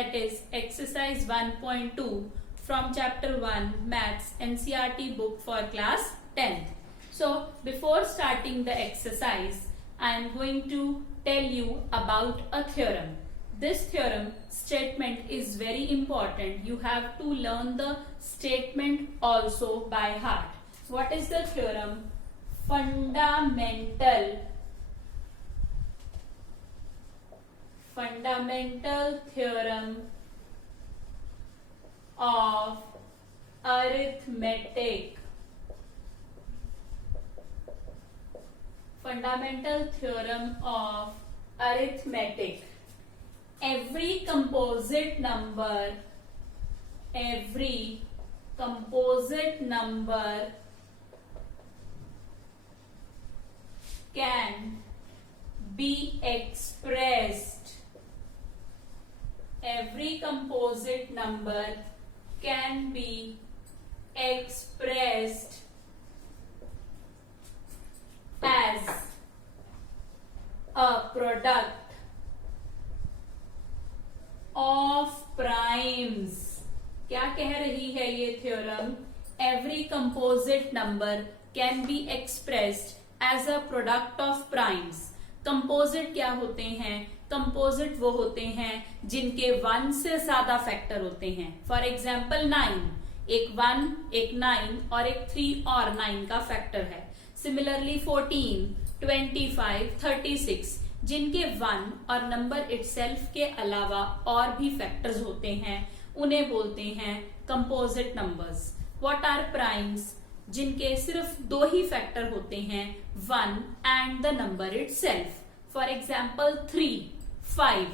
that is exercise 1.2 from chapter 1 Maths NCERT book for class 10th. So before starting the exercise, I am going to tell you about a theorem. This theorem statement is very important. You have to learn the statement also by heart. What is the theorem? Fundamental theorem of arithmetic. Fundamental theorem of arithmetic. Every composite number can be expressed. Every composite number can be expressed as a product of primes. क्या कह रही है ये theorem? Every composite number can be expressed as a product of primes. Composite क्या होते हैं? Composite वो होते हैं जिनके 1 से ज्यादा फैक्टर होते हैं. फॉर एग्जाम्पल 9, एक 1, एक 9 और एक 3 और 9 का फैक्टर है. सिमिलरली 14, 25, 36 जिनके 1 और नंबर इटसेल्फ के अलावा और भी फैक्टर्स होते हैं, उन्हें बोलते हैं composite numbers. What are primes? जिनके सिर्फ 2 ही फैक्टर होते हैं, 1 and the number itself. For example 3, 5.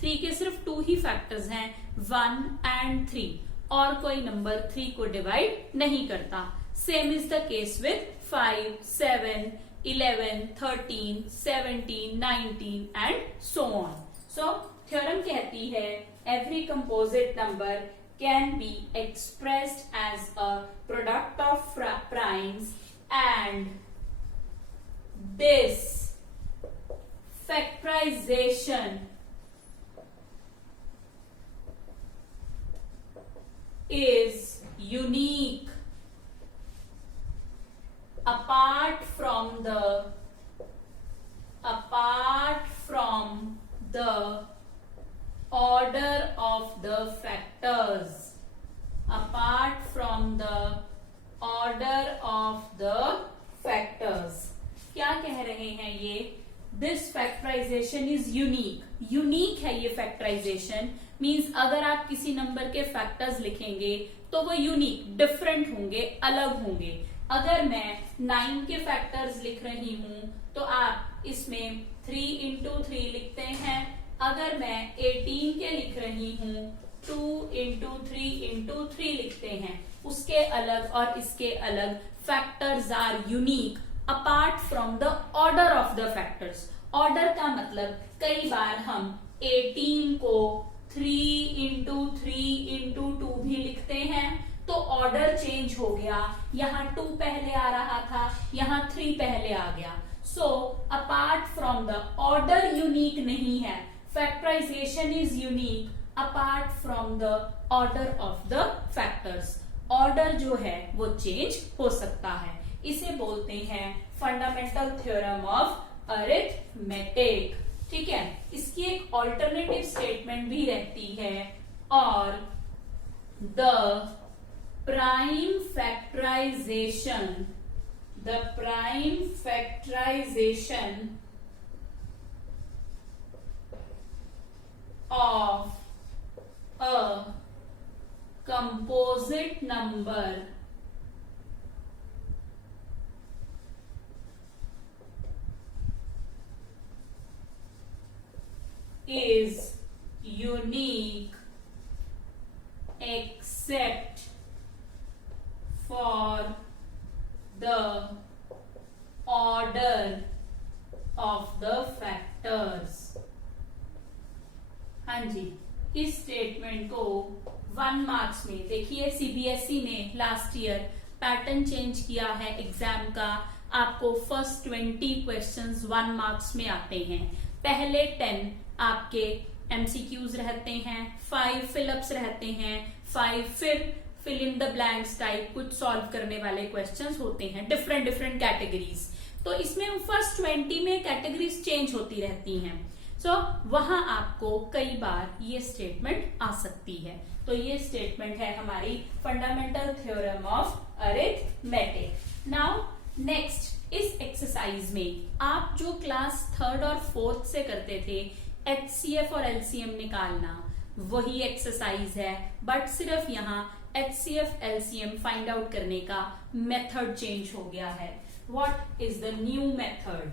3 के सिर्फ 2 ही फैक्टर्स हैं, 1 एंड 3, और कोई नंबर 3 को डिवाइड नहीं करता. Same is the case with 5, 7, 11, 13, 17, 19 and so on. So theorem कहती है every composite number can be expressed as a product of primes, and this factorization is unique apart from the order of the factors. Apart from the order of the factors. क्या कह रहे हैं ये? This factorization is unique. Unique है ये factorisation. Means अगर आप किसी नंबर के फैक्टर्स लिखेंगे तो वो यूनिक, डिफरेंट होंगे, अलग होंगे. अगर मैं 9 के फैक्टर्स लिख रही हूं तो आप इसमें 3 into 3 लिखते हैं. अगर मैं 18 के लिख रही हूं 2 into 3 into 3 लिखते हैं. उसके अलग और इसके अलग factors are unique apart from the order of the factors. Order का मतलब कई बार हम 18 को 3 into 3 into 2 भी लिखते हैं तो ऑर्डर चेंज हो गया. यहाँ 2 पहले आ रहा था, यहाँ 3 पहले आ गया. So apart from the order unique नहीं है. Factorisation is unique apart from the order of the factors. Order जो है वो चेंज हो सकता है. इसे बोलते हैं फंडामेंटल थ्योरम ऑफ अरिथमेटिक. ठीक है. इसकी एक ऑल्टरनेटिव स्टेटमेंट भी रहती है, और the prime factorization of a composite number is unique except for the order of the factors. हाँ जी, इस स्टेटमेंट को 1 मार्क्स में देखिए. सीबीएसई ने लास्ट ईयर पैटर्न चेंज किया है एग्जाम का. आपको फर्स्ट 20 क्वेश्चंस 1 मार्क्स में आते हैं. पहले 10 आपके MCQs रहते हैं, 5 फिलअप्स रहते हैं, 5 फिर fill in the blanks type कुछ सॉल्व करने वाले क्वेश्चंस होते हैं, डिफरेंट डिफरेंट कैटेगरीज। तो इसमें फर्स्ट 20 में कैटेगरीज चेंज होती रहती हैं। सो वहां आपको कई बार ये स्टेटमेंट आ सकती है। तो ये स्टेटमेंट है हमारी fundamental theorem of arithmetic. Now next, इस एक्सरसाइज में आप जो क्लास 3rd और 4th से करते थे HCF और LCM निकालना, वही एक्सरसाइज है, बट सिर्फ यहाँ HCF LCM फाइंड आउट करने का मेथड चेंज हो गया है। What is the new method?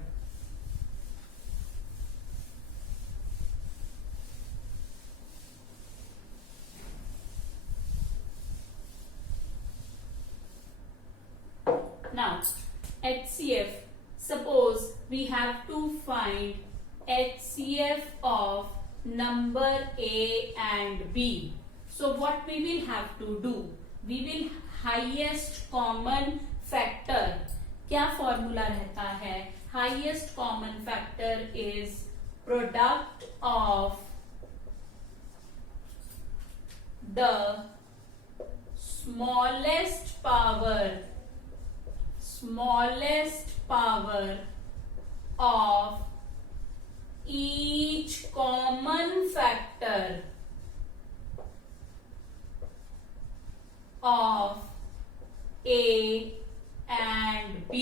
Now, HCF, suppose we have to find HCF of number A and B. So what we will have to do? We will highest common factor. क्या formula रहता है? Highest common factor is product of the smallest power of each common factor of A and B.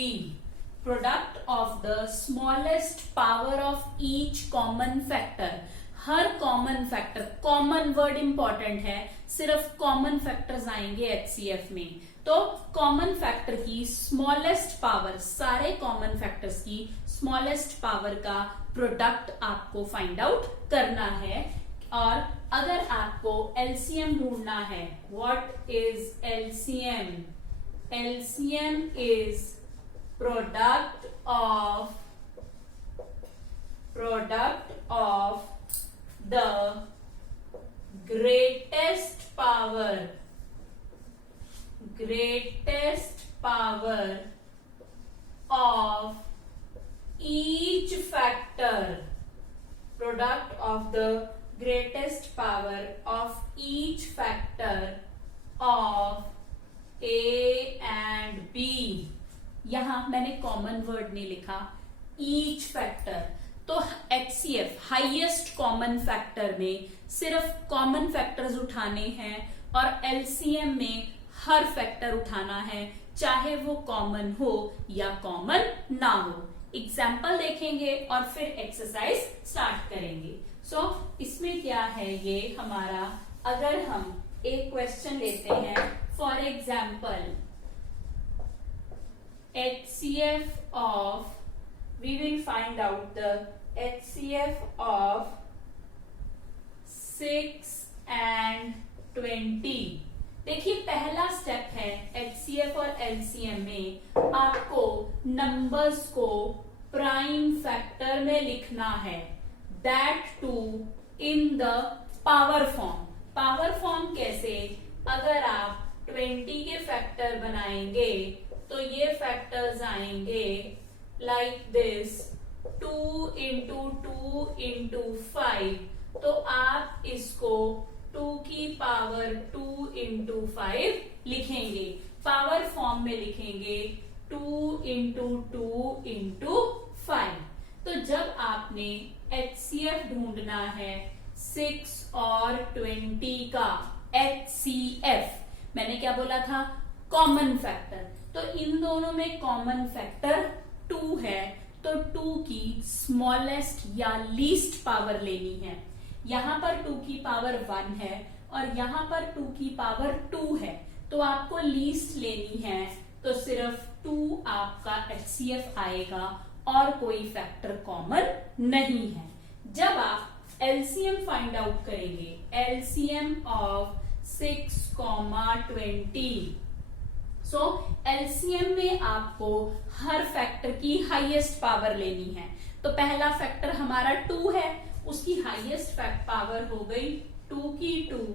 Product of the smallest power of each common factor. Her common factor, common word important है, सिर्फ common factors आएंगे HCF में। तो common factor की smallest power, सारे common factors की smallest power का product आपको फाइंड आउट करना है। और अगर आपको LCM ढूंढना है, what is LCM? LCM is product of the greatest power of each factor, product of the greatest power of each factor of A and B. यहां मैंने कॉमन वर्ड नहीं लिखा, ईच फैक्टर। तो HCF हाईएस्ट कॉमन फैक्टर में सिर्फ common factors उठाने हैं और LCM में हर फैक्टर उठाना है, चाहे वो कॉमन हो या कॉमन ना हो। एग्जाम्पल देखेंगे और फिर एक्सरसाइज स्टार्ट करेंगे। सो इसमें क्या है ये हमारा, अगर हम एक क्वेश्चन लेते हैं, for example HCF of, we will find out the HCF of 6 and 20। देखिए पहला स्टेप है HCF और LCM में आपको नंबर्स को प्राइम फैक्टर में लिखना है, that two in the power form. Power form कैसे? अगर आप 20 के फैक्टर बनाएंगे तो ये फैक्टर्स आएंगे लाइक दिस, 2 into 2 into 5। तो आप इसको 2 की पावर 2 into 5 लिखेंगे, पावर फॉर्म में लिखेंगे 2 into 2 into 5। तो जब आपने HCF ढूंढना है 6 और 20 का, HCF मैंने क्या बोला था? Common factor. तो इन दोनों में कॉमन फैक्टर 2 है, तो 2 की स्मॉलेस्ट या लीस्ट पावर लेनी है। यहां पर 2 की पावर 1 है और यहां पर 2 की पावर 2 है, तो आपको लीस्ट लेनी है। तो सिर्फ 2 आपका HCF आएगा और कोई फैक्टर कॉमन नहीं है। जब आप LCM फाइंड आउट करेंगे, LCM ऑफ 6, 20, सो LCM में आपको हर फैक्टर की हाईएस्ट पावर लेनी है। तो पहला फैक्टर हमारा 2 है, उसकी हाईएस्ट पावर हो गई 2 की 2।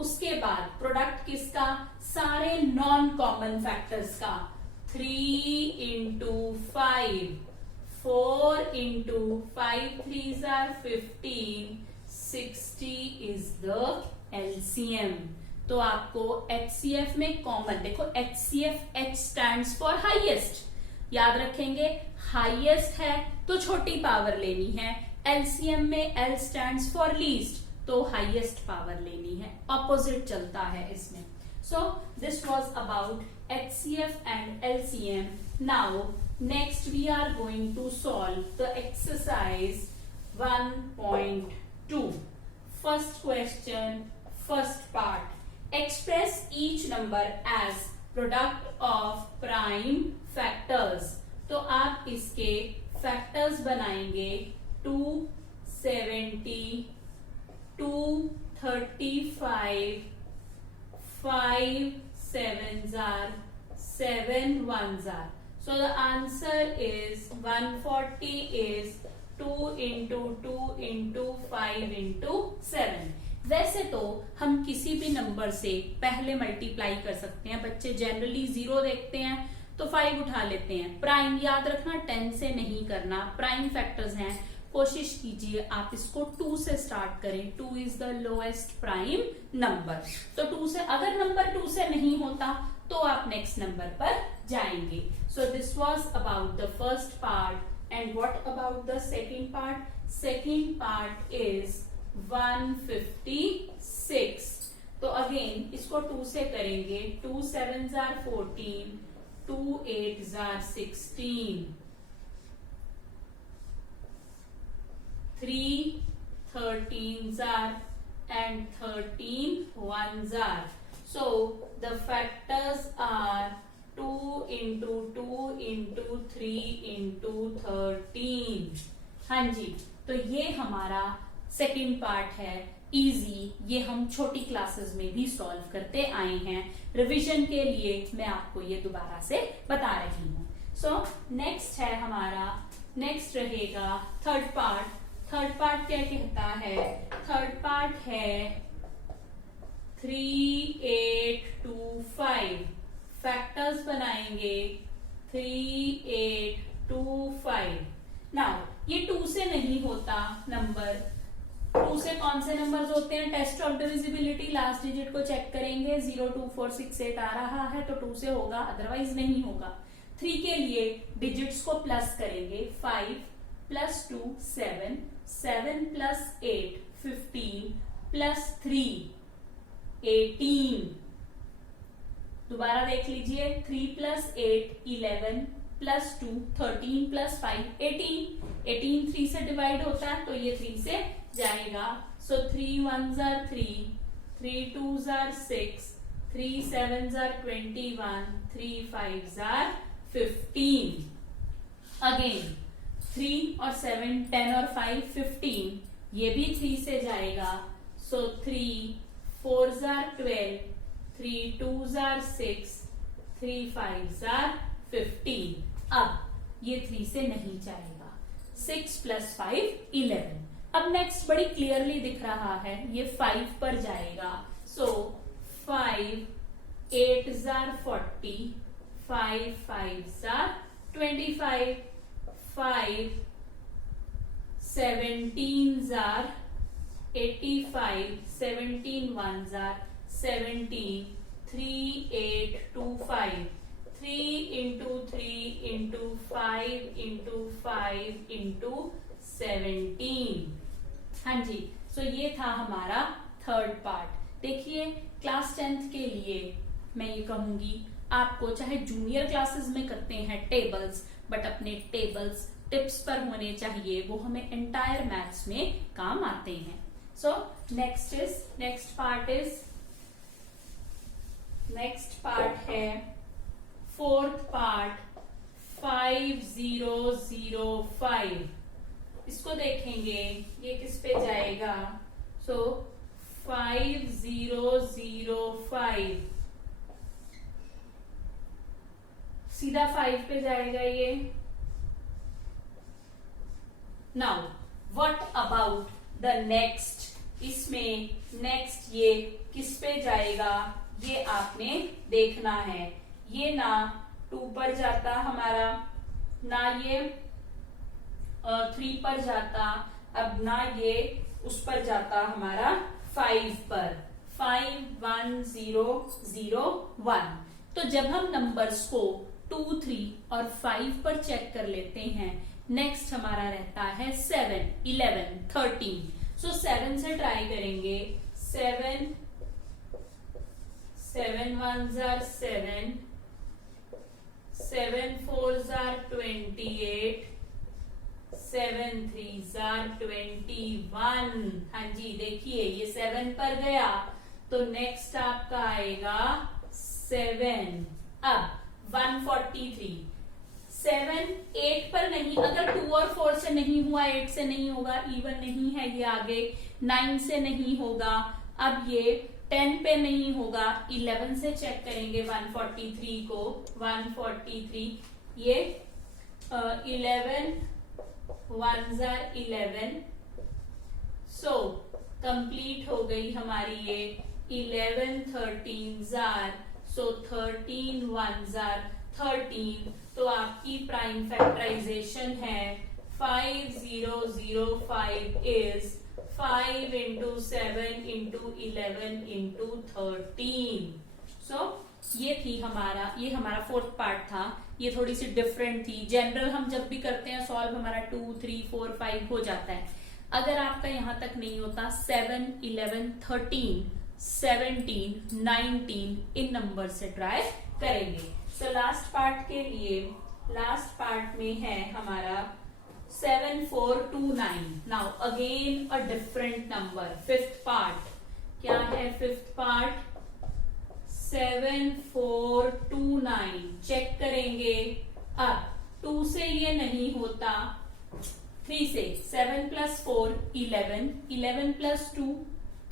उसके बाद प्रोडक्ट किसका? सारे नॉन कॉमन फैक्टर्स का, 3 into 5, 4 into 5 3s are 15, 60 is the LCM। तो आपको HCF में कॉमन देखो, HCF H stands for highest, याद रखेंगे। हाईएस्ट है तो छोटी पावर लेनी है। LCM में L स्टैंड्स फॉर लीस्ट, तो हाईएस्ट पावर लेनी है। ऑपोजिट चलता है इसमें। So this was about HCF and LCM। Now next we are going to solve the exercise 1.2। First question, first part, express each number as product of prime factors. तो आप इसके factors बनाएंगे 270, 235, 5 sevens are 7 ones are. So the answer is 140 is 2 into 2 into 5 into 7। वैसे तो हम किसी भी number से पहले मल्टीप्लाई कर सकते हैं। बच्चे जनरली 0 देखते हैं तो 5 उठा लेते हैं। प्राइम याद रखना 10 से नहीं करना, प्राइम फैक्टर्स हैं। कोशिश कीजिए आप इसको 2 से स्टार्ट करें। 2 is the lowest prime number. तो 2 से, अगर नंबर 2 से नहीं होता तो आप नेक्स्ट नंबर पर जाएंगे। सो this was about the first part. And what about the second part? Second part is 156। तो अगेन इसको 2 से करेंगे। 2 sevens are 14, 2 8s are 16, 3 13s are and 13 ones are. So the factors are 2 into 2 into 3 into 13। हाँ जी, तो ये हमारा second part है। Easy, ये हम छोटी क्लासेस में भी सॉल्व करते आए हैं। रिवीजन के लिए मैं आपको ये दोबारा से बता रही हूँ। सो नेक्स्ट है हमारा, नेक्स्ट रहेगा थर्ड पार्ट। थर्ड पार्ट क्या कहता है? थर्ड पार्ट है 3 8 2 5। फैक्टर्स बनाएंगे 3 8 2 5। नाउ ये 2 से नहीं होता नंबर। 2 से कौन से नंबर्स होते हैं? Test of divisibility, last digit को चेक करेंगे। 0 2 4 6 8 आ रहा है तो 2 से होगा, अदरवाइज नहीं होगा। 3 के लिए डिजिट्स को प्लस करेंगे। 5 प्लस 2 7, 7 प्लस 8 15 प्लस 3 18। दोबारा देख लीजिए। 3 प्लस 8 11 प्लस 2 13 प्लस 5 18। 18 3 से डिवाइड होता है तो ये 3 से जाएगा। सो 3 ones are 3, 3 twos are 6, 3 sevens are 21, 3 5s are 15। Again 3 और 7 10 और 5 15, ये भी 3 से जाएगा। सो 3 4s are 12, 3 2s are 6, 3 5s are 15। अब ये 3 से नहीं जाएगा। 6 प्लस 5 11। अब नेक्स्ट बड़ी क्लियरली दिख रहा है, ये 5 पर जाएगा। सो 5 8s are 40, 5 5s are 25, 5 17s are 85, 17 ones are 17, 3 8 2 5, 3 into 3 into 5 into 5 into 17। हाँ जी, सो ये था हमारा थर्ड पार्ट। देखिए क्लास 10th के लिए मैं ये कहूंगी आपको, चाहे जूनियर क्लासेस में करते हैं टेबल्स, बट अपने टेबल्स टिप्स पर होने चाहिए, वो हमें एंटायर मैथ्स में काम आते हैं। सो नेक्स्ट पार्ट है फोर्थ पार्ट 5005। इसको देखेंगे ये किस पे जाएगा। सो 5005 सीधा 5 पे जाएगा ये। Now what about the next? इसमें नेक्स्ट ये किस पे जाएगा ये आपने देखना है। ये ना 2 पर जाता हमारा, ना ये 3 पर जाता, अब ना ये उस पर जाता हमारा 5 पर, 51001। तो जब हम नंबर्स को 2, 3 और 5 पर चेक कर लेते हैं, नेक्स्ट हमारा रहता है 7, 11, 13। सो 7 से ट्राई करेंगे। 7 1s are 7, 7 4s are 28, 7 3s are 21। हाँ जी, देखिए ये 7 पर गया, तो नेक्स्ट आपका आएगा 7। अब 143, 7 8 पर नहीं, अगर 2 और 4 से नहीं हुआ, 8 से नहीं होगा, इवन नहीं है ये आगे, 9 से नहीं होगा, अब ये 10 पे नहीं होगा, 11 से चेक करेंगे 143 को। 143 ये 11 1s are 11। सो कंप्लीट हो गई हमारी ये 11 13s are, so 13 1s are 13। तो आपकी प्राइम फैक्टराइजेशन है 5005 इज 5 into 7 into 11 into 13। सो ये हमारा फोर्थ पार्ट था। ये थोड़ी सी डिफरेंट थी। जनरल हम जब भी करते हैं सॉल्व, हमारा 2 3 4 5 हो जाता है। अगर आपका यहां तक नहीं होता, 7 11 13 17 19 इन नंबर से ट्राई करेंगे। सो लास्ट पार्ट के लिए, लास्ट पार्ट में है हमारा 7429। Now again a different number. Fifth part क्या है? फिफ्थ पार्ट 7429 चेक करेंगे। अब 2 से ये नहीं होता, 3 से 7 + 4 11, 11 + 2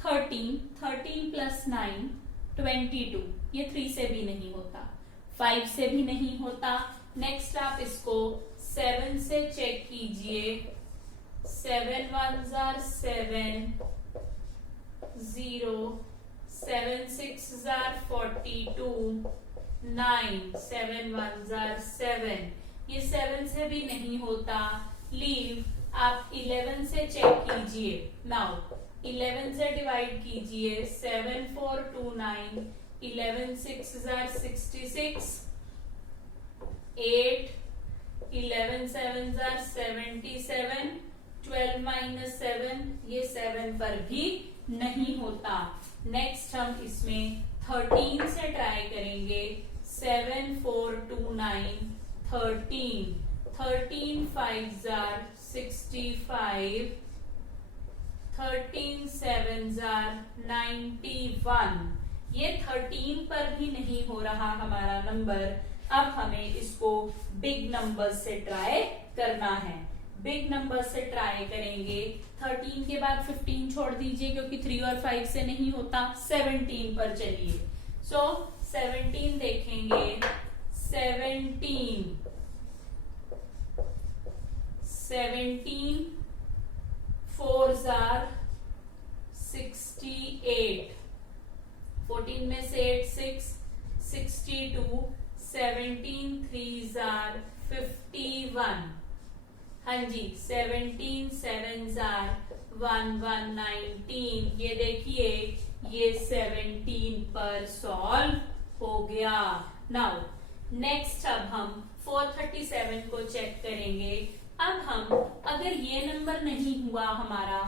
13, 13 + 9 22। ये 3 से भी नहीं होता, 5 से भी नहीं होता। नेक्स्ट आप इसको 7 से चेक कीजिए। 7 1s are 7 0, 7 6s are 42 9, 7 1s are 7। ये 7 से भी नहीं होता, लीव। आप 11 से चेक कीजिए। नाउ 11 से डिवाइड कीजिए। 7 4 2 9, 11 6s are 66 8, 11 7s are 77, 12 - 7 ये 7 पर भी नहीं होता। नेक्स्ट हम इसमें 13 से ट्राई करेंगे। 7 4 2 9 13, 13 5s are 65, 13 7s are 91। ये 13 पर भी नहीं हो रहा हमारा नंबर। अब हमें इसको बिग नंबर से ट्राई करना है। बिग नंबर से ट्राई करेंगे। 13 के बाद 15 छोड़ दीजिए क्योंकि 3 और 5 से नहीं होता। 17 पर चलिए। सो 17 देखेंगे। 17 4s are 68, 14 में से 8 6 62, 17 3s are 51। हाँ जी, 17 7s are 1 1 19। ये देखिए ये 17 पर सॉल्व हो गया। नाउ नेक्स्ट अब हम 437 को चेक करेंगे। अब हम अगर ये नंबर नहीं हुआ हमारा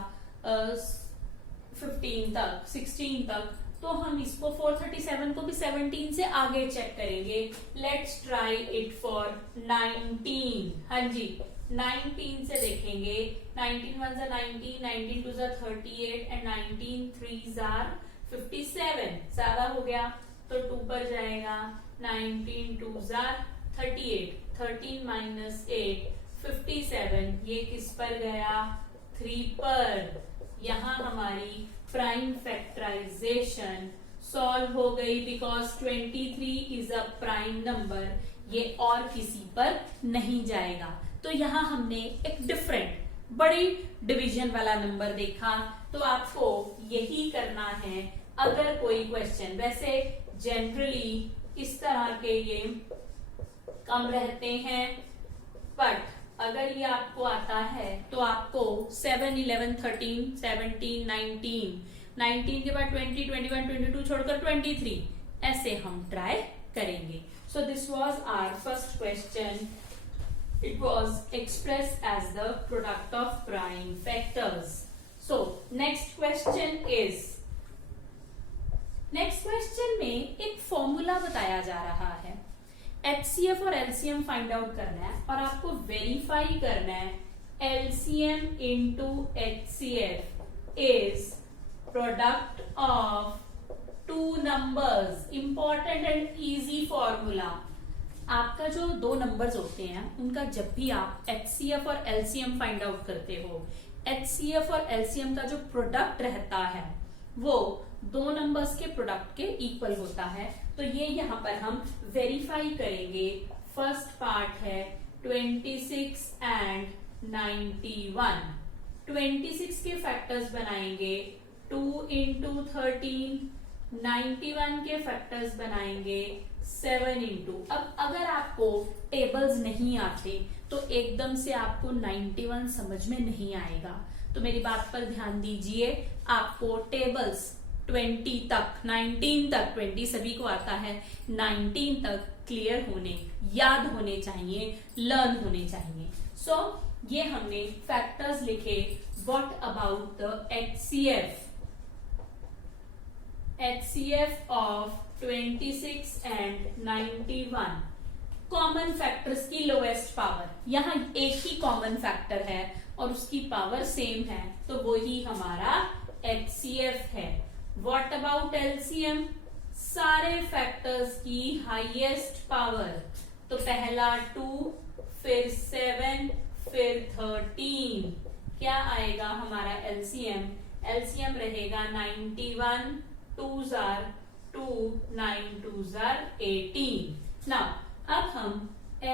15 तक 16 तक, तो हम इसको 437 को भी 17 से आगे चेक करेंगे। Let's try it for 19। हाँ जी, 19 से देखेंगे। 19 1s are 19, 19 2s are 38 and 19 3s are 57। ज्यादा हो गया तो 2 पर जाएगा। 19 2s are 38, 13 - 8 57। ये किस पर गया? 3 पर। यहाँ हमारी प्राइम फैक्टराइजेशन सॉल्व हो गई because 23 is a prime number. ये और किसी पर नहीं जाएगा। तो यहाँ हमने एक डिफरेंट बड़ी डिवीजन वाला नंबर देखा। तो आपको यही करना है अगर कोई क्वेश्चन, वैसे जनरली इस तरह के ये कम रहते हैं, बट अगर ये आपको आता है तो आपको 7, 11, 13, 17, 19, 19 के बाद 20, 21, 22 छोड़कर 23, ऐसे हम ट्राई करेंगे. So this was our first question. It was expressed as the product of prime factors. So next question में एक फॉर्मूला बताया जा रहा है. HCF और LCM फाइंड आउट करना है और आपको वेरीफाई करना है LCM into HCF is product of two numbers. Important and easy formula. आपका जो दो नंबर्स होते हैं उनका जब भी आप HCF और LCM फाइंड आउट करते हो, HCF और LCM का जो प्रोडक्ट रहता है वो दो नंबर्स के प्रोडक्ट के इक्वल होता है. तो ये यहाँ पर हम वेरीफाई करेंगे. फर्स्ट पार्ट है 26 एंड 91. 26 के फैक्टर्स बनाएंगे 2 into 13. 91 के फैक्टर्स बनाएंगे 7 into. अब अगर आपको टेबल्स नहीं आते तो एकदम से आपको 91 समझ में नहीं आएगा. तो मेरी बात पर ध्यान दीजिए. आपको टेबल्स 20 तक, 19 तक, 20 सभी को आता है, 19 तक क्लियर होने, याद होने चाहिए, लर्न होने चाहिए. सो ये हमने फैक्टर्स लिखे. What about the HCF of 26 and 91. Common factors की लोएस्ट पावर. यहां एक ही कॉमन फैक्टर है और उसकी पावर सेम है, तो वो ही हमारा HCF है. What about LCM? सारे फैक्टर्स की हाईएस्ट पावर. तो पहला 2, फिर 7, फिर 13. क्या आएगा हमारा LCM? LCM रहेगा 91. 2s are 2, 9 2s are 18. Now, अब हम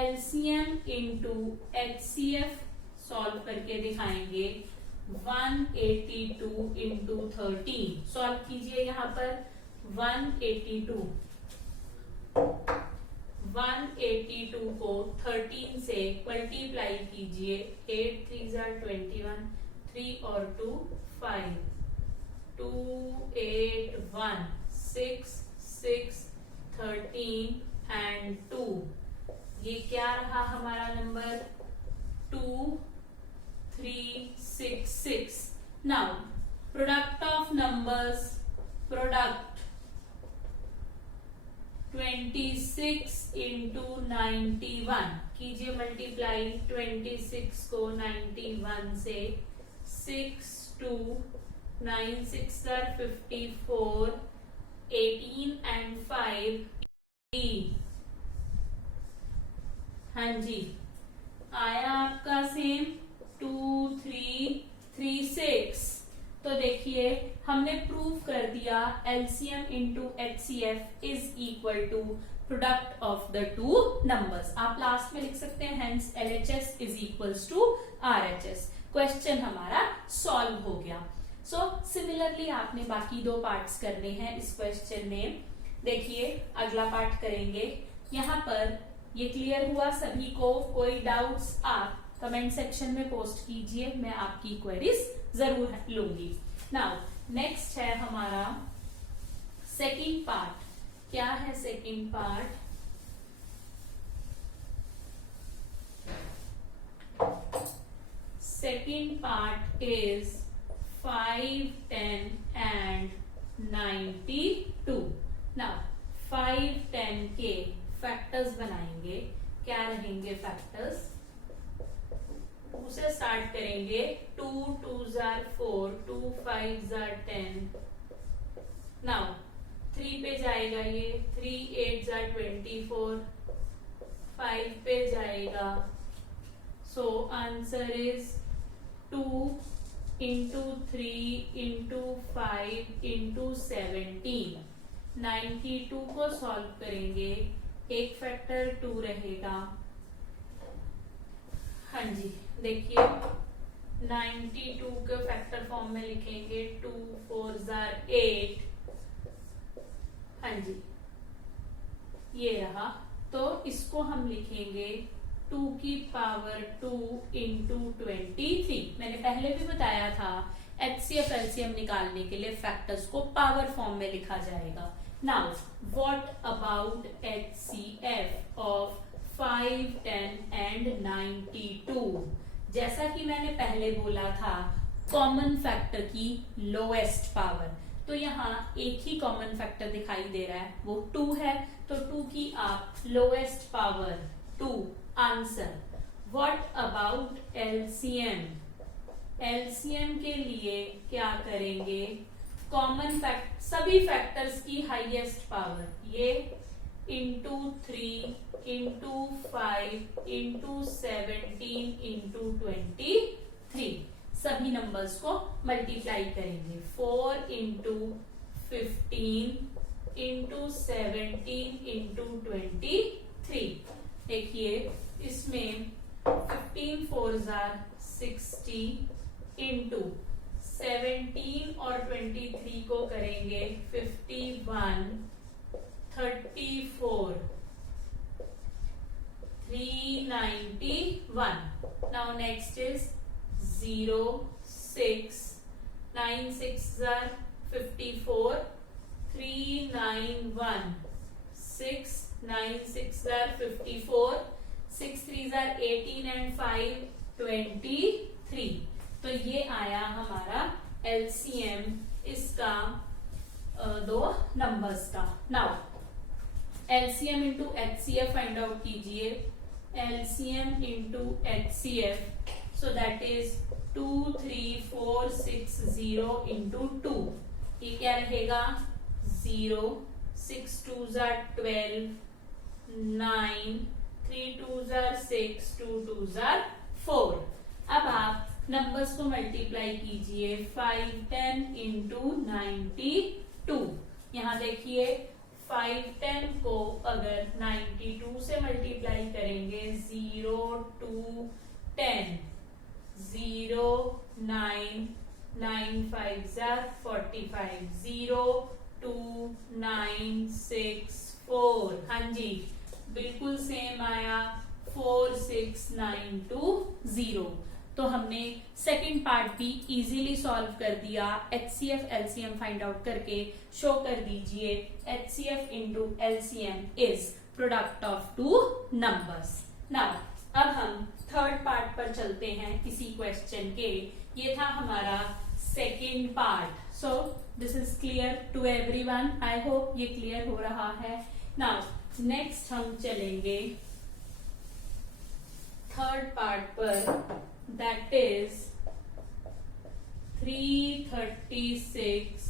LCM into HCF सॉल्व करके दिखाएंगे. 182 into 13. सॉल्व कीजिए यहाँ पर. 182 को 13 से मल्टीप्लाई कीजिए. 8 3s are 21. 3 और 2 5. 2 8 1 6 6 13 एंड 2. ये क्या रहा हमारा number? 2 3 6 6. Now product of numbers. Product 26 into 91 कीजिए मल्टीप्लाई. 26 को 91 से. 6 2 9 6 are 54. 18 and 5 80. हाँ जी, आया आपका सेम. 2 3 3 6. तो देखिए हमने प्रूव कर दिया LCM into HCF is equal to product of the two numbers. आप लास्ट में लिख सकते हैं hence LHS is equals to RHS. Question हमारा सॉल्व हो गया. सो सिमिलरली आपने बाकी दो पार्ट्स करने हैं इस क्वेश्चन में. देखिए अगला पार्ट करेंगे. यहाँ पर ये क्लियर हुआ सभी को? कोई डाउट्स आप कमेंट सेक्शन में पोस्ट कीजिए, मैं आपकी क्वेरीज जरूर लूंगी. नाउ नेक्स्ट है हमारा सेकंड पार्ट. क्या है second part? Second part is 5 10 and 92. Now 5 10 के फैक्टर्स बनाएंगे. क्या रहेंगे फैक्टर्स? उसे स्टार्ट करेंगे. 2 2s are 4. 2 5s are 10. Now 3 पे जाएगा ये. 3 8s are 24. 5 पे जाएगा. So answer is 2 into 3 into 5 into 17. 92 को सॉल्व करेंगे. एक फैक्टर 2 रहेगा. हाँ जी देखिए 92 के फैक्टर फॉर्म में लिखेंगे. 2 4s are 8. हाँ जी ये रहा. तो इसको हम लिखेंगे 2 की पावर 2 इंटू 23। मैंने पहले भी बताया था HCF LCM निकालने के लिए फैक्टर्स को पावर फॉर्म में लिखा जाएगा। Now what about HCF of 5, 10 and 92? जैसा कि मैंने पहले बोला था कॉमन फैक्टर की लोएस्ट पावर, तो यहाँ एक ही कॉमन फैक्टर दिखाई दे रहा है, वो 2 है, तो 2 की आप lowest power 2 answer. What about LCM? LCM के लिए क्या करेंगे, कॉमन फैक्टर सभी फैक्टर्स की हाईएस्ट पावर, ये इंटू 3 इंटू 5 इंटू 17 इंटू 23, सभी नंबर्स को मल्टीप्लाई करेंगे। 4 इंटू 15 इंटू 17 इंटू 23। देखिए इसमें 15 4 जार 60 इंटू 17 और 23 को करेंगे 51, 34, 391। Now next is 0, 6, 9 6 are 54, 391, 6, 9 6 are 54, 6 3s are 18 and 5 23। तो ये आया हमारा LCM इसका दो नंबर्स का। Now LCM into HCF find out कीजिए। LCM into HCF, so that is 2 3 4 6 0 into 2। ये क्या रहेगा 0, 6 2s are 12, 9, 3 2s are 6, 2 2s are 4। अब आप नंबर्स को मल्टीप्लाई कीजिए 5 10 इंटू 92। यहाँ देखिए 5 10 को अगर 92 से मल्टीप्लाई करेंगे 0 2 10, 0 9 9 5 45, 0 2 9 6 4। हाँ जी बिल्कुल सेम आया 4 6 9 2 0। तो हमने सेकंड पार्ट भी इजीली सॉल्व कर दिया। HCF LCM फाइंड आउट करके शो कर दीजिए HCF into LCM is product of two numbers. Now अब हम थर्ड पार्ट पर चलते हैं इसी क्वेश्चन के। ये था हमारा second part. So this is clear to everyone, I hope ये क्लियर हो रहा है। नाउ नेक्स्ट हम चलेंगे थर्ड पार्ट पर, that is 336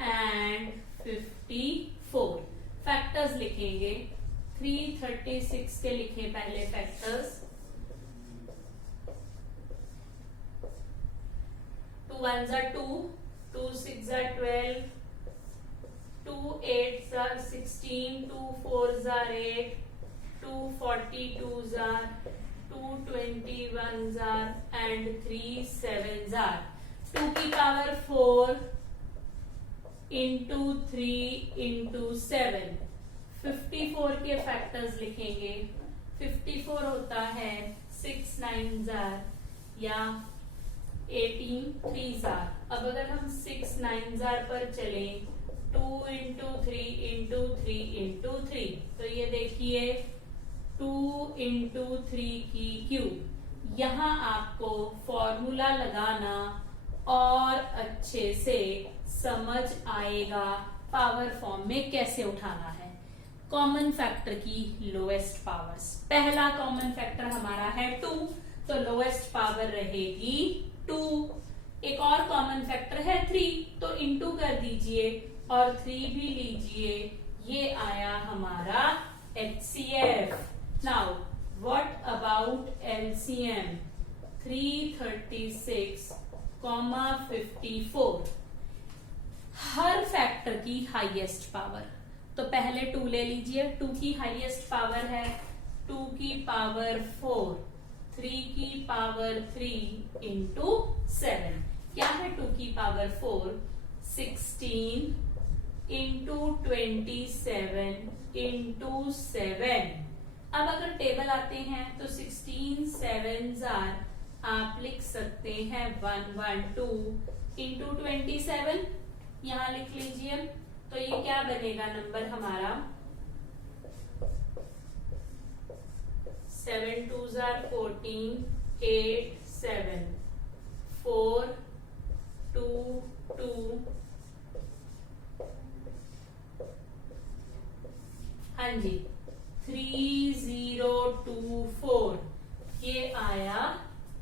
and 54। फैक्टर्स लिखेंगे 336 के लिखे पहले factors. 2 1s are 2, 2 6s are 12, 2 8s are 16, 2 4s are 8, 2 42s are 2 21s are and 3 7s are। 2 की पावर 4 इंटू 3 इंटू 7। 54 के फैक्टर्स लिखेंगे। 54 होता है 6 9s are या 18 3s are। अब अगर हम 6 9s are पर चले 2 इंटू 3 इंटू 3 इंटू 3, तो ये देखिए 2 इंटू 3 की क्यूब। यहाँ आपको फॉर्मूला लगाना और अच्छे से समझ आएगा पावर फॉर्म में कैसे उठाना है। कॉमन फैक्टर की लोएस्ट पावर्स, पहला कॉमन फैक्टर हमारा है 2, तो लोएस्ट पावर रहेगी 2। एक और कॉमन फैक्टर है 3, तो इंटू कर दीजिए और 3 भी लीजिए, ये आया हमारा HCF। Now, what about LCM? 336, 54। Her factor की हाईएस्ट पावर, तो पहले 2 ले लीजिए। 2 की हाईएस्ट पावर है 2 की पावर 4, 3 की पावर 3 इंटू 7। क्या है 2 की पावर 4? 16 into 27 into 7। अब अगर टेबल आते हैं तो 16 7s आप लिख सकते हैं 112 इंटू 27, यहां लिख लीजिए। तो ये क्या बनेगा नंबर हमारा, 7 2s 14, 8 7 4 2 2, हाँ जी 3024, ये आया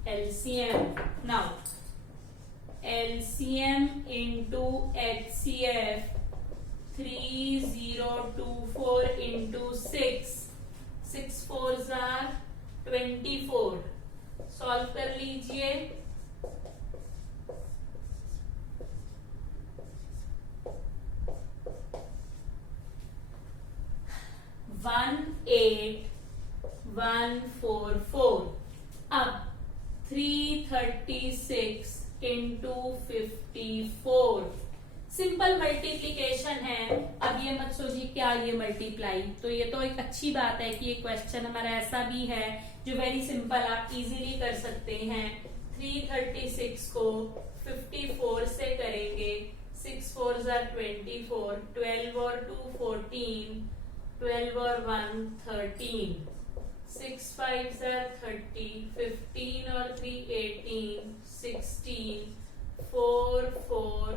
LCM. Now LCM into HCF, 3024 into 6, 6 4s 24, solve कर लीजिए। 18144। अब 336 इंटू 54, सिंपल मल्टीप्लीकेशन है। अब ये मत सोचिए क्या ये मल्टीप्लाई, तो ये तो एक अच्छी बात है कि ये क्वेश्चन हमारा ऐसा भी है जो वेरी सिंपल आप इजीली कर सकते हैं। 336 को 54 से करेंगे, 6 4s 24, 12 और 2 14, 12 और 1 13, 6 5s 30, 15 और 3 18, 16, 4 4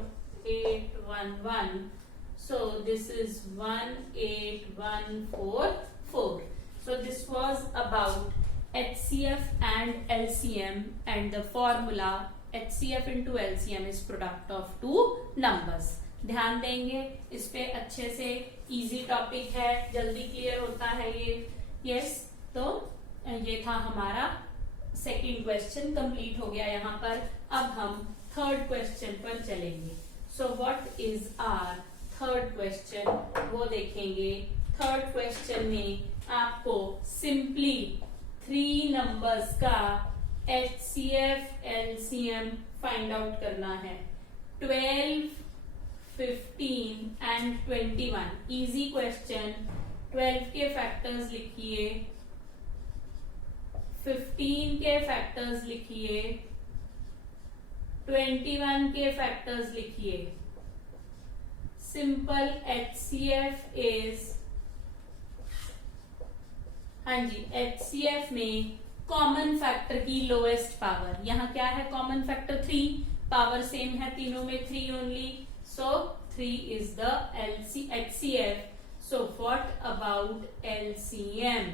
8 1 1. So this is 18144. So this was about HCF and LCM, and the formula HCF into LCM is product of two numbers. ध्यान देंगे इस पे अच्छे से, इजी टॉपिक है, जल्दी क्लियर होता है ये। यस, तो ये था हमारा सेकंड क्वेश्चन, कंप्लीट हो गया यहाँ पर। अब हम थर्ड क्वेश्चन पर चलेंगे। So what is our third question, वो देखेंगे। थर्ड क्वेश्चन में आपको सिंपली 3 नंबर्स का HCF LCM फाइंड आउट करना है। 12 15 एंड 21, इजी क्वेश्चन। 12 के फैक्टर्स लिखिए, 15 के फैक्टर्स लिखिए, 21 के फैक्टर्स लिखिए। सिंपल HCF इज, हाँ जी, HCF में कॉमन फैक्टर की लोएस्ट पावर, यहाँ क्या है कॉमन फैक्टर 3, पावर सेम है तीनों में 3 only, so 3 is the HCF। So what about LCM?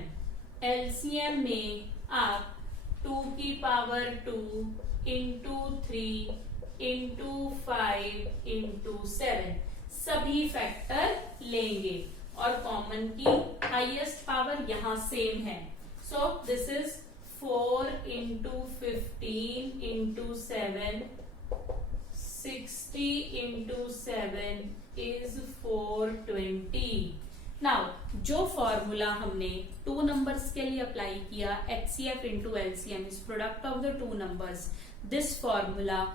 LCM में आप 2 की पावर 2 इंटू 3 इंटू 5 इंटू 7 सभी फैक्टर लेंगे, और कॉमन की हाईएस्ट पावर यहां सेम है। सो this is 4 into 15 into 7, 60 into 7 is 420। Now जो फॉर्मूला हमने 2 नंबर्स के लिए अप्लाई किया, HCF into LCM is product of the 2 numbers, this formula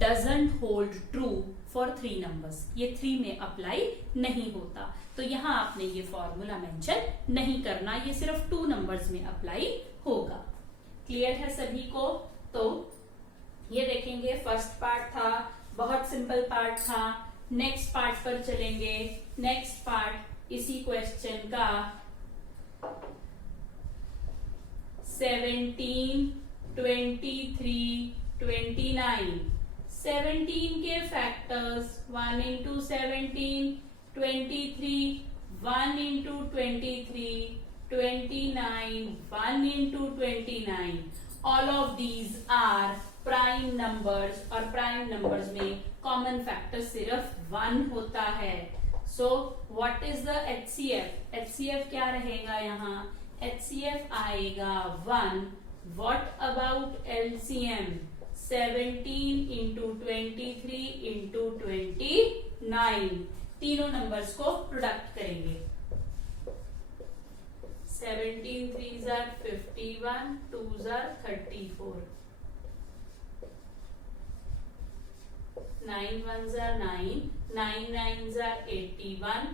doesn't hold true for 3 numbers. ये 3 में अप्लाई नहीं होता, तो यहां आपने ये फॉर्मूला मेंशन नहीं करना, ये सिर्फ 2 नंबर्स में अप्लाई होगा। क्लियर है सभी को? तो ये देखेंगे, फर्स्ट पार्ट था, बहुत सिंपल पार्ट था। नेक्स्ट पार्ट पर चलेंगे। नेक्स्ट पार्ट इसी क्वेश्चन का 17, 23, 29। 17 के factors 1 into 17, 23, 1 into 23, 29, 1 into 29. All of these are prime numbers, और prime numbers में common factor सिर्फ 1 होता है। So what is the HCF? HCF क्या रहेगा यहाँ? HCF आएगा 1. What about LCM? 17 into 23 into 29. तीनों नंबर्स को प्रोडक्ट करेंगे। 17 3s are 51, 2s are 34, 9 1s are 9, 9 9s are 81,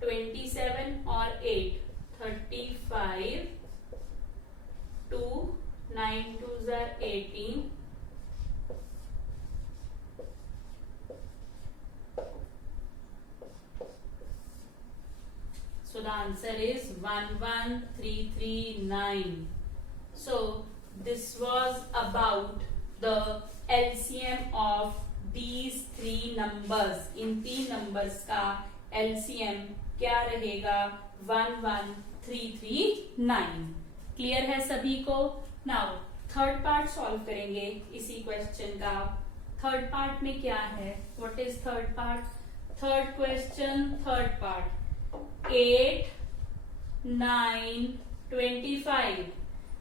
27 और 8 35, 18. So the answer is 11339. So this was about the LCM of these three numbers. इन तीन numbers का LCM क्या रहेगा? 11339. Clear है सभी को? नाउ थर्ड पार्ट सॉल्व करेंगे इसी क्वेश्चन का. थर्ड पार्ट में क्या है? What is third part? Third question, third part 8, 9, 25.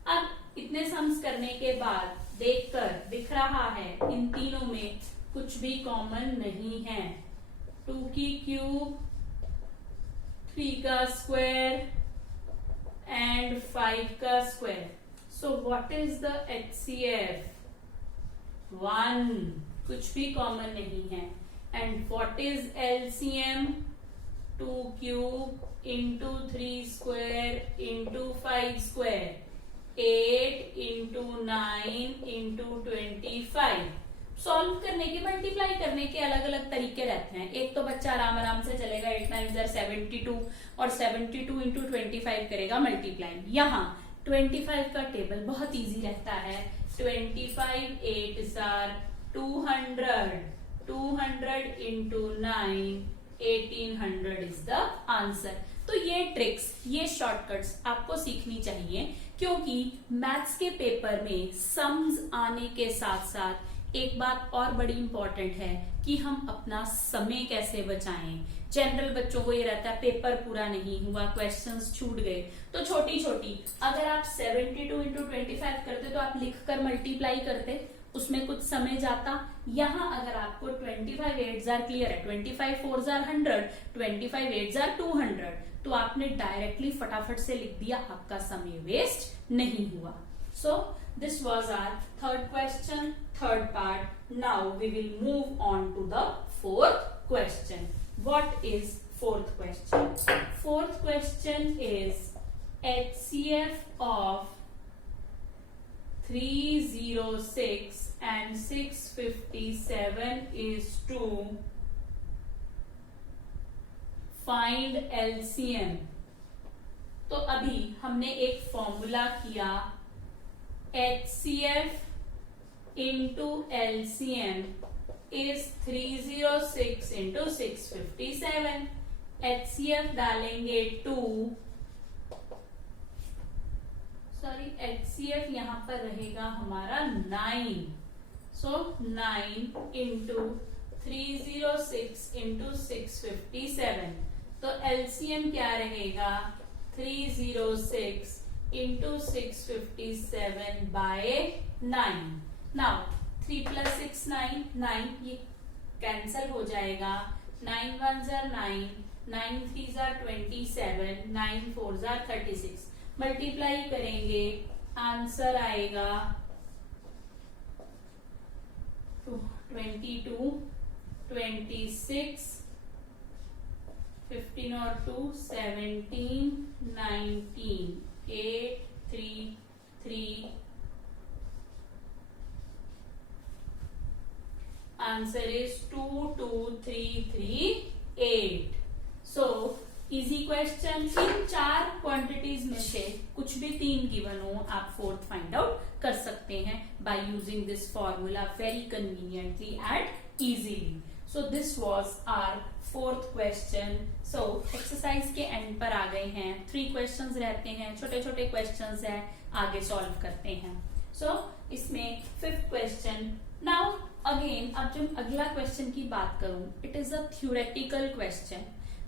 अब इतने सम्स करने के बाद देखकर दिख रहा है इन तीनों में कुछ भी कॉमन नहीं है. 2 की क्यूब, 3 का स्क्वायर एंड 5 का square. So what is the HCF? 1. कुछ भी कॉमन नहीं है. And what is LCM? 2 cube into 3 square into 5 square, 8 into 9 into 25. Solve करने के, मल्टीप्लाई करने के अलग अलग तरीके रहते हैं. एक तो बच्चा आराम आराम से चलेगा, 8 9 72 और 72 इंटू 25 करेगा मल्टीप्लाई. यहाँ 25 का टेबल बहुत इजी रहता है. 25 8 200, 200 इंटू 9 1800 इज द आंसर. तो ये ट्रिक्स, ये शॉर्टकट्स आपको सीखनी चाहिए, क्योंकि मैथ्स के पेपर में सम्स आने के साथ साथ एक बात और बड़ी इंपॉर्टेंट है कि हम अपना समय कैसे बचाएं. जनरल बच्चों को ये रहता है पेपर पूरा नहीं हुआ, क्वेश्चंस छूट गए, तो छोटी छोटी अगर आप 72 इंटू 25 करते तो आप लिखकर मल्टीप्लाई करते, उसमें कुछ समय जाता. यहां अगर आपको 25 8 क्लियर है, 25 4 100, 25 8 200, तो आपने डायरेक्टली फटाफट से लिख दिया, आपका समय वेस्ट नहीं हुआ. So this was our third question, third part. Now we will move on to the fourth question. What is fourth question? Fourth question is HCF of 306 and 657 is to find LCM. तो अभी हमने एक formula किया, HCF into LCM is 306 into 657. HCF डालेंगे 2, HCF यहां पर रहेगा हमारा 9. सो 9 इंटू 306 इंटू 657. तो LCM क्या रहेगा? 306 इंटू 657 बाय 9. नाउ 3 प्लस 6 9, 9 ये कैंसल हो जाएगा. 9 1 9, 9 3 27, 9 4 36. मल्टीप्लाई करेंगे, आंसर आएगा 22, 26, 15 और 2 17, 19, 8 3 3. Answer is 22338. So easy question. In 4 quantities में से कुछ भी 3 गिवन हो, आप फोर्थ फाइंड आउट कर सकते हैं by using this formula very conveniently and easily. So this was our fourth question. So exercise के एंड पर आ गए हैं. 3 क्वेश्चंस रहते हैं, छोटे छोटे क्वेश्चंस हैं, आगे सॉल्व करते हैं. सो इसमें फिफ्थ क्वेश्चन. नाउ अगेन, अब जब अगला क्वेश्चन की बात करूं, it is a theoretical question.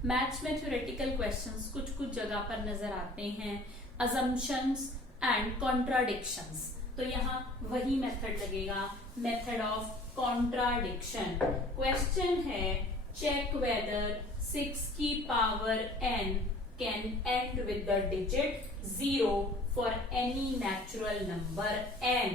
Maths में थ्योरेटिकल क्वेश्चंस कुछ कुछ जगह पर नजर आते हैं, अजम्पशंस एंड कॉन्ट्राडिक्शंस. तो यहाँ वही मेथड लगेगा, मेथड ऑफ कॉन्ट्राडिक्शन. क्वेश्चन है, चेक वेदर 6 की power n can and with the digit 0 for any natural number n.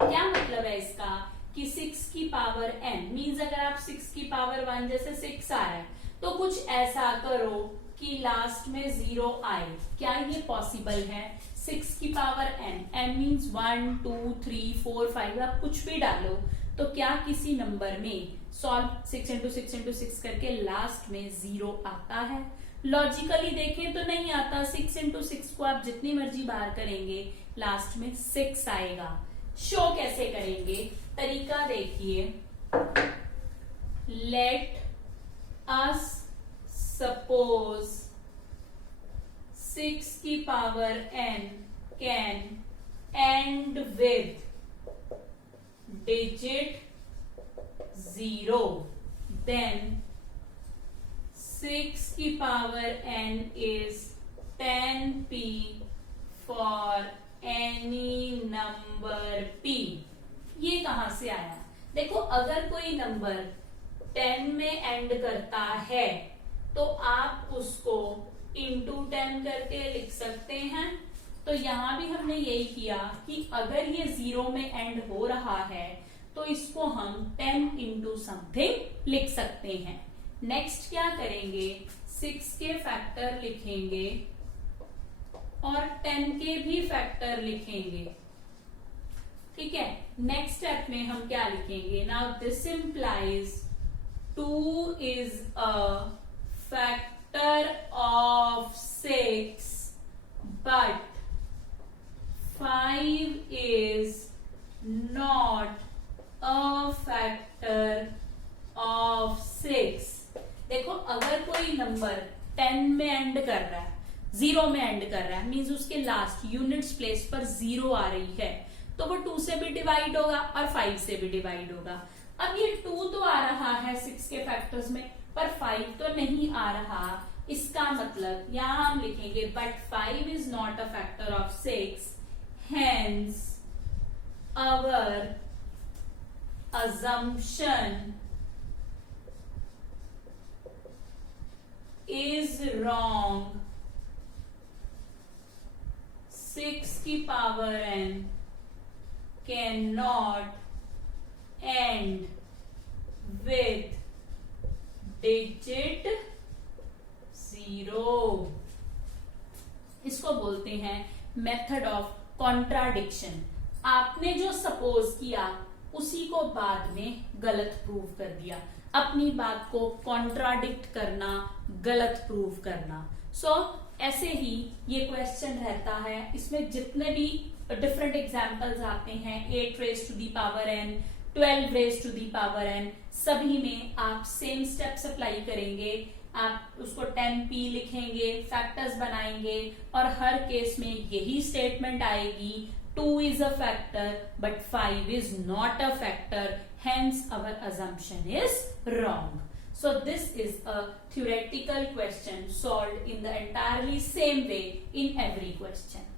क्या मतलब है इसका कि 6 की पावर n मीन्स अगर आप 6 की पावर 1 जैसे 6 आ रहा है, तो कुछ ऐसा करो कि लास्ट में 0 आए, क्या ये पॉसिबल है? 6 की पावर n, n मीन्स 1 2 3 4 5, आप कुछ भी डालो, तो क्या किसी नंबर में सॉल्व 6 इंटू 6 इंटू 6 करके लास्ट में 0 आता है? लॉजिकली देखें तो नहीं आता। 6 इंटू 6 को आप जितनी मर्जी बार करेंगे लास्ट में 6 आएगा। शो कैसे करेंगे? तरीका देखिए। लेट अस सपोज 6 की power n can and with digit 0, then 6 की power n is 10p for any number p। ये कहां से आया? देखो, अगर कोई नंबर 10 में एंड करता है तो आप उसको इंटू 10 करके लिख सकते हैं। तो यहां भी हमने यही किया कि अगर ये 0 में एंड हो रहा है तो इसको हम 10 इंटू समथिंग लिख सकते हैं। नेक्स्ट क्या करेंगे? 6 के फैक्टर लिखेंगे और 10 के भी फैक्टर लिखेंगे। ठीक है, नेक्स्ट स्टेप में हम क्या लिखेंगे? Now this implies 2 is a factor of 6 but 5 is not a factor of 6। देखो, अगर कोई नंबर 10 में एंड कर रहा है, 0 में एंड कर रहा है, मीन्स उसके लास्ट यूनिट्स प्लेस पर 0 आ रही है, तो वो 2 से भी डिवाइड होगा और 5 से भी डिवाइड होगा। अब ये 2 तो आ रहा है 6 के फैक्टर्स में, पर 5 तो नहीं आ रहा। इसका मतलब यहां हम लिखेंगे but 5 is not a factor of 6, hence our assumption is wrong। 6 की power n cannot end with digit 0। इसको बोलते हैं मेथड ऑफ कॉन्ट्राडिक्शन। आपने जो सपोज किया उसी को बाद में गलत प्रूव कर दिया। अपनी बात को कॉन्ट्राडिक्ट करना, गलत प्रूव करना। ऐसे ही ये क्वेश्चन रहता है। इसमें जितने भी डिफरेंट एग्जाम्पल्स आते हैं, 8 raise to the power n, 12 raise to the power n, सभी में आप सेम स्टेप्स अप्लाई करेंगे। आप उसको 10p लिखेंगे, फैक्टर्स बनाएंगे और हर केस में यही स्टेटमेंट आएगी, 2 is a factor but 5 is not a factor, hence our assumption is wrong। So this is a theoretical question solved in the entirely same way in every question।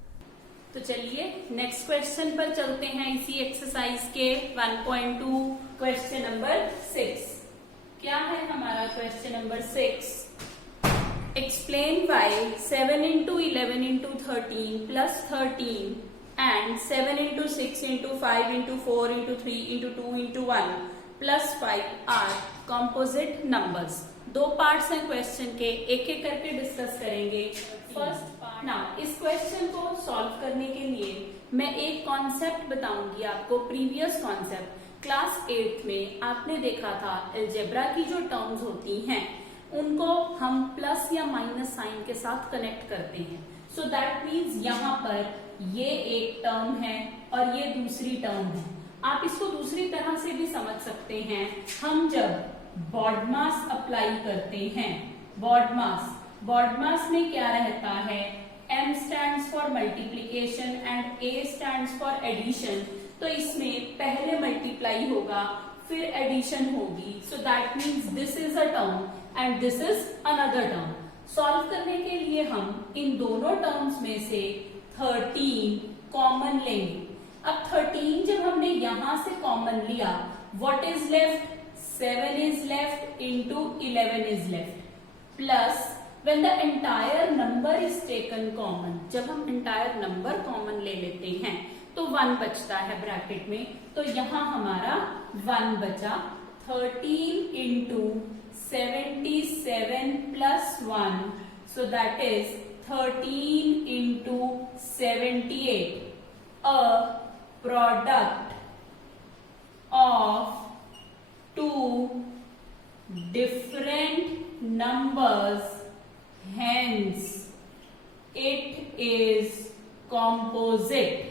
तो चलिए next question पर चलते हैं, इसी exercise के 1.2 question number 6। क्या है हमारा question number 6? Explain why 7 into 11 into 13 plus 13 and 7 into 6 into 5 into 4 into 3 into 2 into 1 plus 5 are composite numbers। दो पार्ट्स हैं क्वेश्चन के, एक एक करके डिस्कस करेंगे। First part. नाउ इस क्वेश्चन को सॉल्व करने के लिए मैं एक कॉन्सेप्ट बताऊंगी आपको, प्रीवियस कॉन्सेप्ट। क्लास 8 में आपने देखा था अलजेब्रा की जो टर्म्स होती हैं उनको हम प्लस या माइनस साइन के साथ कनेक्ट करते हैं। सो दैट मीन्स यहाँ पर ये एक टर्म है और ये दूसरी टर्म है। आप इसको दूसरी तरह से भी समझ सकते हैं। हम जब बॉडमास अप्लाई करते हैं, बॉडमास में क्या रहता है? M stands for multiplication and A stands for addition। तो इसमें पहले मल्टीप्लाई होगा फिर एडिशन होगी। So that means this is a term and this is another term. Solve करने के लिए हम इन दोनों टर्म्स में से 13 कॉमन लेंगे। अब 13 जब हमने यहां से कॉमन लिया, what is left? 7 is left into 11 is left plus when the entire number is taken common, जब हम entire number common ले लेते हैं तो 1 बचता है ब्रैकेट में, तो यहां हमारा 1 बचा। 13 into 77 plus 1, So that is 13 into 78. A product of two different numbers, hence it is composite.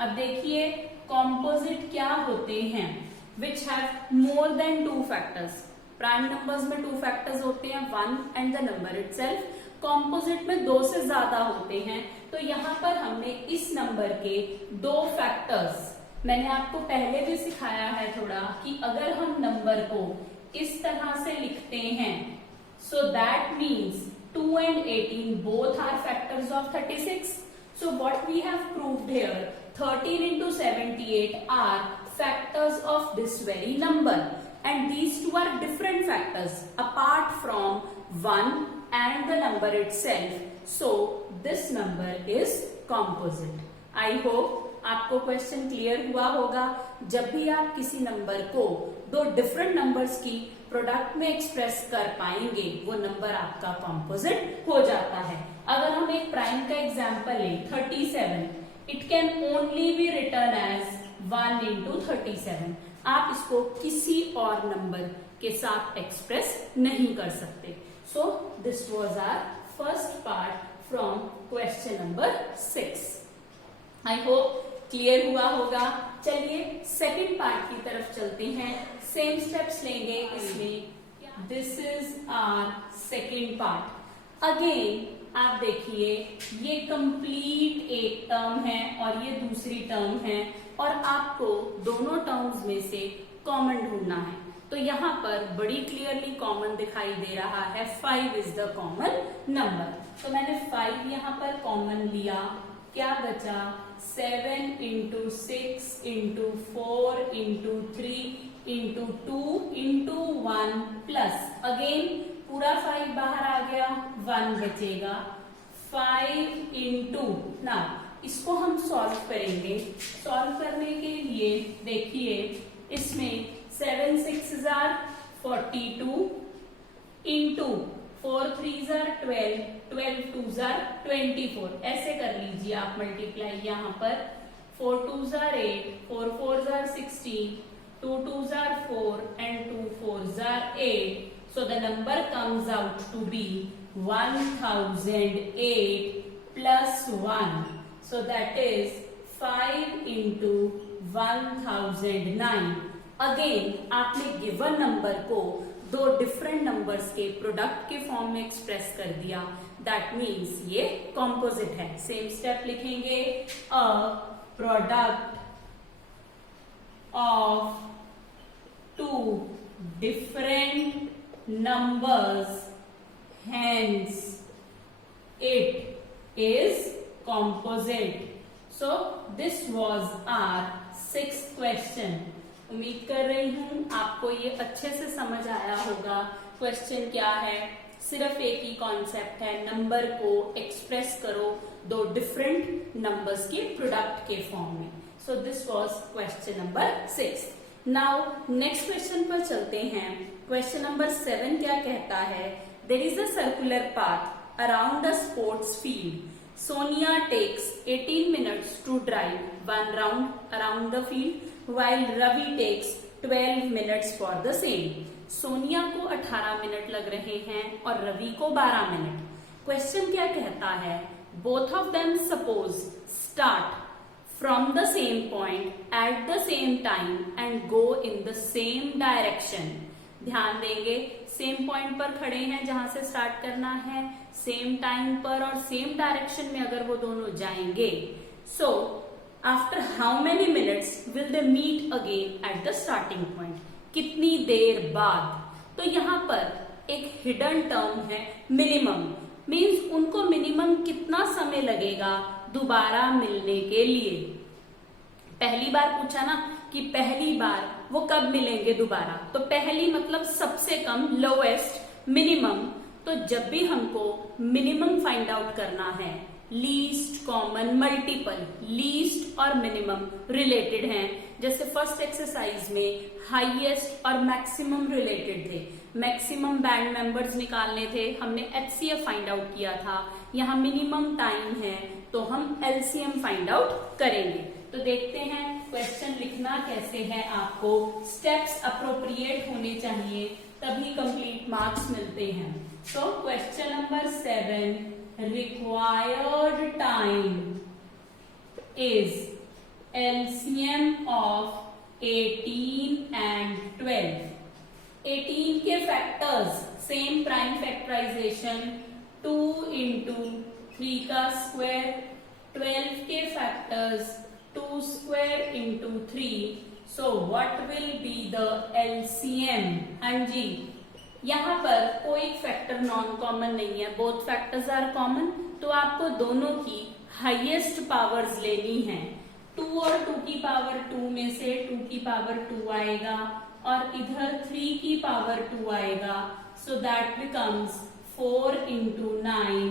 अब देखिए composite क्या होते हैं? Which have more than two factors. Prime numbers में टू फैक्टर्स होते हैं, one and the number itself. Composite में दो से ज्यादा होते हैं. तो यहाँ पर हमने इस नंबर के दो फैक्टर्स, मैंने आपको पहले भी सिखाया है थोड़ा, कि अगर हम नंबर को इस तरह से लिखते हैं, so that means 2 and 18 both are factors of 36. So what we have proved here, 13 into 78 are factors of this very number. And these two are different factors apart from 1 and the number itself. So this number is composite. I hope आपको question clear हुआ होगा. जब भी आप किसी number को दो different numbers की प्रोडक्ट में एक्सप्रेस कर पाएंगे, वो नंबर आपका कॉम्पोजिट हो जाता है. अगर हम एक प्राइम का एग्जाम्पल लें, 37, it can only be written as 1 into 37. आप इसको किसी और नंबर के साथ एक्सप्रेस नहीं कर सकते. So this was our first part from question number 6. I hope clear हुआ होगा. चलिए सेकंड पार्ट की तरफ चलते हैं. सेम स्टेप्स लेंगे इसमें. This is our second part. Again आप देखिए, ये कंप्लीट एक टर्म है और ये दूसरी टर्म है, और आपको दोनों टर्म्स में से कॉमन ढूंढना है. तो यहाँ पर बड़ी क्लियरली कॉमन दिखाई दे रहा है. 5 इज द कॉमन नंबर. तो मैंने 5 यहाँ पर कॉमन लिया. क्या बचा? 7 into 6 into 4 into 3 into 2 into 1 plus again पूरा 5 बाहर आ गया, 1 बचेगा. 5 into ना, इसको हम सॉल्व करेंगे. सॉल्व करने के लिए देखिए, इसमें 7 6 are 42 into 4 3 are 12, 12 2 are 24. ऐसे कर लीजिए आप मल्टीप्लाई. यहाँ पर 4 2 are 8, 4 4 are 16, 2 2 are 4 and 2 4 are 8. So the number comes out to be 1008 plus 1. So that is 5 into 1009. Again आपने गिवन नंबर को दो डिफरेंट नंबर्स के प्रोडक्ट के फॉर्म में एक्सप्रेस कर दिया. दैट मीन्स ये कॉम्पोजिट है. सेम स्टेप लिखेंगे. A product of two different numbers, hence it is composite. So this was our 6th question. उम्मीद कर रही हूं आपको ये अच्छे से समझ आया होगा. क्वेश्चन क्या है? सिर्फ एक ही कॉन्सेप्ट है, नंबर को एक्सप्रेस करो दो डिफरेंट नंबर्स के प्रोडक्ट के फॉर्म में. सो this was question number 6. Now next question पर चलते हैं. क्वेश्चन नंबर 7 क्या कहता है? There is a circular path around a sports field. Sonia takes 18 minutes to drive one round around the field, while Ravi takes 12 minutes for the same. Sonia को 18 minute लग रहे हैं और रवि को 12 मिनट. क्वेश्चन क्या कहता है? Both of them suppose start from the same point at the same time and go in the same direction. ध्यान देंगे, सेम पॉइंट पर खड़े हैं जहां से स्टार्ट करना है, सेम टाइम पर और सेम डायरेक्शन में अगर वो दोनों जाएंगे. So after how many minutes will they meet again at the starting point? कितनी देर बाद? तो यहाँ पर एक हिडन टर्म है मिनिमम. मीन्स उनको मिनिमम कितना समय लगेगा दोबारा मिलने के लिए. पहली बार पूछा ना कि पहली बार वो कब मिलेंगे दोबारा, तो पहली मतलब सबसे कम, लोएस्ट, मिनिमम. तो जब भी हमको मिनिमम फाइंड आउट करना है, लीस्ट कॉमन मल्टीपल, लीस्ट और मिनिमम रिलेटेड हैं. जैसे फर्स्ट एक्सरसाइज में हाईएस्ट और मैक्सिमम रिलेटेड थे. मैक्सिमम बैंड मेंबर्स निकालने थे, हमने HCF फाइंड आउट किया था, यहाँ मिनिमम टाइम है तो हम LCM फाइंड आउट करेंगे। तो देखते हैं क्वेश्चन लिखना कैसे है, आपको स्टेप्स अप्रोप्रिएट होने चाहिए तभी कंप्लीट मार्क्स मिलते हैं। तो question number 7, required time is LCM of 18 and 12। 18 के factors same prime factorization 2 into 3 का स्क्वायर, 12 के factors 2 square into 3, so what will be the LCM। हाँ जी, यहाँ पर कोई फैक्टर नॉन कॉमन नहीं है, बोथ फैक्टर्स आर कॉमन, तो आपको दोनों की हाईएस्ट पावर्स लेनी है। 2 और 2 की पावर 2 में से 2 की पावर 2 आएगा और इधर 3 की पावर 2 आएगा, so that becomes 4 into 9,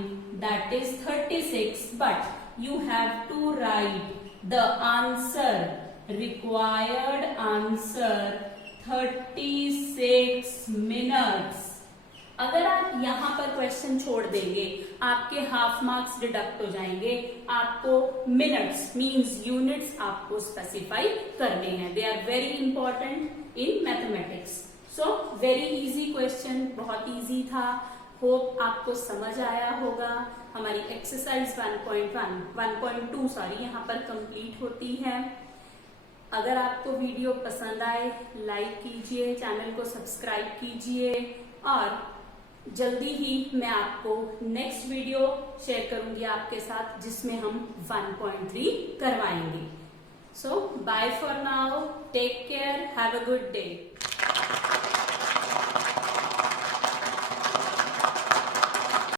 that is 36, but you have to write the answer, required answer 36 minutes. अगर आप यहाँ पर क्वेश्चन छोड़ देंगे आपके हाफ मार्क्स डिडक्ट हो जाएंगे, आपको मिनट्स मींस यूनिट्स आपको स्पेसिफाई करने हैं। They are very important in mathematics. So very easy question, बहुत इजी था, होप आपको समझ आया होगा। हमारी एक्सरसाइज 1.2 सॉरी यहाँ पर कंप्लीट होती है। अगर आपको वीडियो पसंद आए लाइक कीजिए, चैनल को सब्सक्राइब कीजिए और जल्दी ही मैं आपको नेक्स्ट वीडियो शेयर करूंगी आपके साथ जिसमें हम 1.3 करवाएंगे। So bye for now, take care, have a good day.